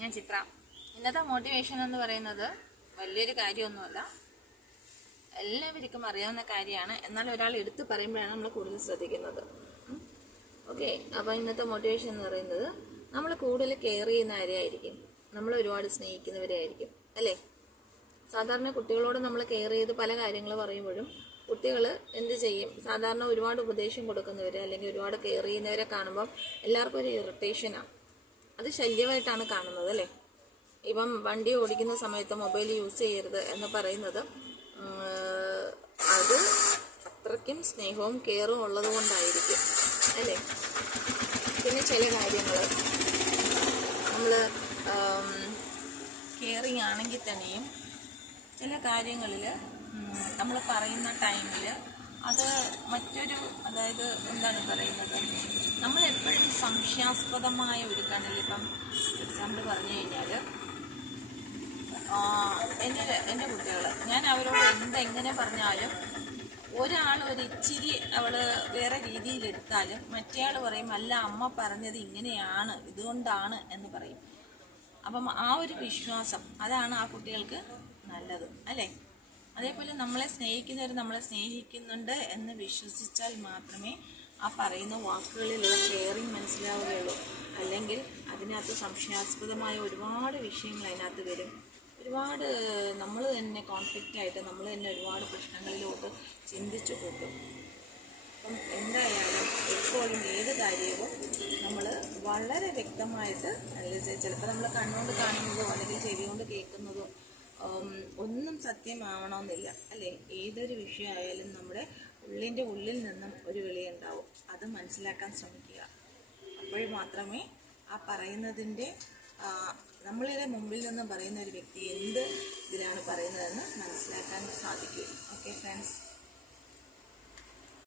ഞാൻ ചിത്ര. ഇന്നത്തെ മോട്ടിവേഷൻ എന്ന് പറയുന്നത് വലിയൊരു കാര്യമൊന്നുമല്ല, എല്ലാവർക്കും അറിയാവുന്ന കാര്യമാണ്. എന്നാൽ ഒരാൾ എടുത്ത് പറയുമ്പോഴാണ് നമ്മൾ കൂടുതൽ ശ്രദ്ധിക്കുന്നത്. ഓക്കെ, അപ്പോൾ ഇന്നത്തെ മോട്ടിവേഷൻ എന്ന് പറയുന്നത് നമ്മൾ കൂടുതൽ കെയർ ചെയ്യുന്ന ആരെയായിരിക്കും? നമ്മൾ ഒരുപാട് സ്നേഹിക്കുന്നവരെ ആയിരിക്കും അല്ലേ? സാധാരണ കുട്ടികളോട് നമ്മൾ കെയർ ചെയ്ത് പല കാര്യങ്ങൾ പറയുമ്പോഴും കുട്ടികൾ എന്ത് ചെയ്യും? സാധാരണ ഒരുപാട് ഉപദേശം കൊടുക്കുന്നവരെ അല്ലെങ്കിൽ ഒരുപാട് കെയർ ചെയ്യുന്നവരെ കാണുമ്പം എല്ലാവർക്കും ഒരു ഇറിറ്റേഷനാണ്, അത് ശല്യമായിട്ടാണ് കാണുന്നത് അല്ലേ? ഇപ്പം വണ്ടി ഓടിക്കുന്ന സമയത്ത് മൊബൈൽ യൂസ് ചെയ്യരുത് എന്ന് പറയുന്നത് അത് അത്രയ്ക്കും സ്നേഹവും കെയറും ഉള്ളത് കൊണ്ടായിരിക്കും അല്ലേ? പിന്നെ ചില കാര്യങ്ങൾ നമ്മൾ കെയറിങ് ആണെങ്കിൽ തന്നെയും ചില കാര്യങ്ങളിൽ നമ്മൾ പറയുന്ന ടൈമിൽ അത് മറ്റൊരു, അതായത് എന്താണ് പറയുന്നത്, നമ്മളെപ്പോഴും സംശയാസ്പദമായ ഒരു കണ്ണിൽ, ഇപ്പം എക്സാമ്പിൾ പറഞ്ഞു കഴിഞ്ഞാൽ എൻ്റെ കുട്ടികൾ, ഞാൻ അവരോട് എന്തെങ്ങനെ പറഞ്ഞാലും ഒരാൾ ഒരു ഇച്ചിരി അവൾ വേറെ രീതിയിലെടുത്താലും മറ്റേയാൾ പറയും അല്ല അമ്മ പറഞ്ഞത് ഇങ്ങനെയാണ്, ഇതുകൊണ്ടാണ് എന്ന് പറയും. അപ്പം ആ ഒരു വിശ്വാസം, അതാണ് ആ കുട്ടികൾക്ക് നല്ലത് അല്ലേ? അതേപോലെ നമ്മളെ സ്നേഹിക്കുന്നവർ നമ്മളെ സ്നേഹിക്കുന്നുണ്ട് എന്ന് വിശ്വസിച്ചാൽ മാത്രമേ ആ പറയുന്ന വാക്കുകളിലുള്ള കെയറിങ് മനസ്സിലാവുകയുള്ളൂ. അല്ലെങ്കിൽ അതിനകത്ത് സംശയാസ്പദമായ ഒരുപാട് വിഷയങ്ങൾ അതിനകത്ത് വരും. ഒരുപാട് നമ്മൾ തന്നെ കോൺഫ്ലിക്റ്റായിട്ട് നമ്മൾ തന്നെ ഒരുപാട് പ്രശ്നങ്ങളിലോട്ട് ചിന്തിച്ചു കൂട്ടും. അപ്പം എന്തായാലും എപ്പോഴും ഏത് കാര്യവും നമ്മൾ വളരെ വ്യക്തമായിട്ട് അനലൈസ് ചെയ്ത്, ചിലപ്പോൾ നമ്മൾ കണ്ണുകൊണ്ട് കാണുന്നതോ അല്ലെങ്കിൽ ചെവി കൊണ്ട് കേൾക്കുന്നതോ ഒന്നും സത്യമാവണമെന്നില്ല അല്ലേ? ഏതൊരു വിഷയമായാലും നമ്മുടെ ഉള്ളിൻ്റെ ഉള്ളിൽ നിന്നും ഒരു വിളിയുണ്ടാവും, അത് മനസ്സിലാക്കാൻ ശ്രമിക്കുക. അപ്പോൾ മാത്രമേ ആ പറയുന്നതിൻ്റെ നമ്മളുടെ മുമ്പിൽ നിന്ന് പറയുന്ന ഒരു വ്യക്തി എന്ത് ഇതിലാണ് പറയുന്നതെന്ന് മനസ്സിലാക്കാൻ സാധിക്കൂ. Okay friends.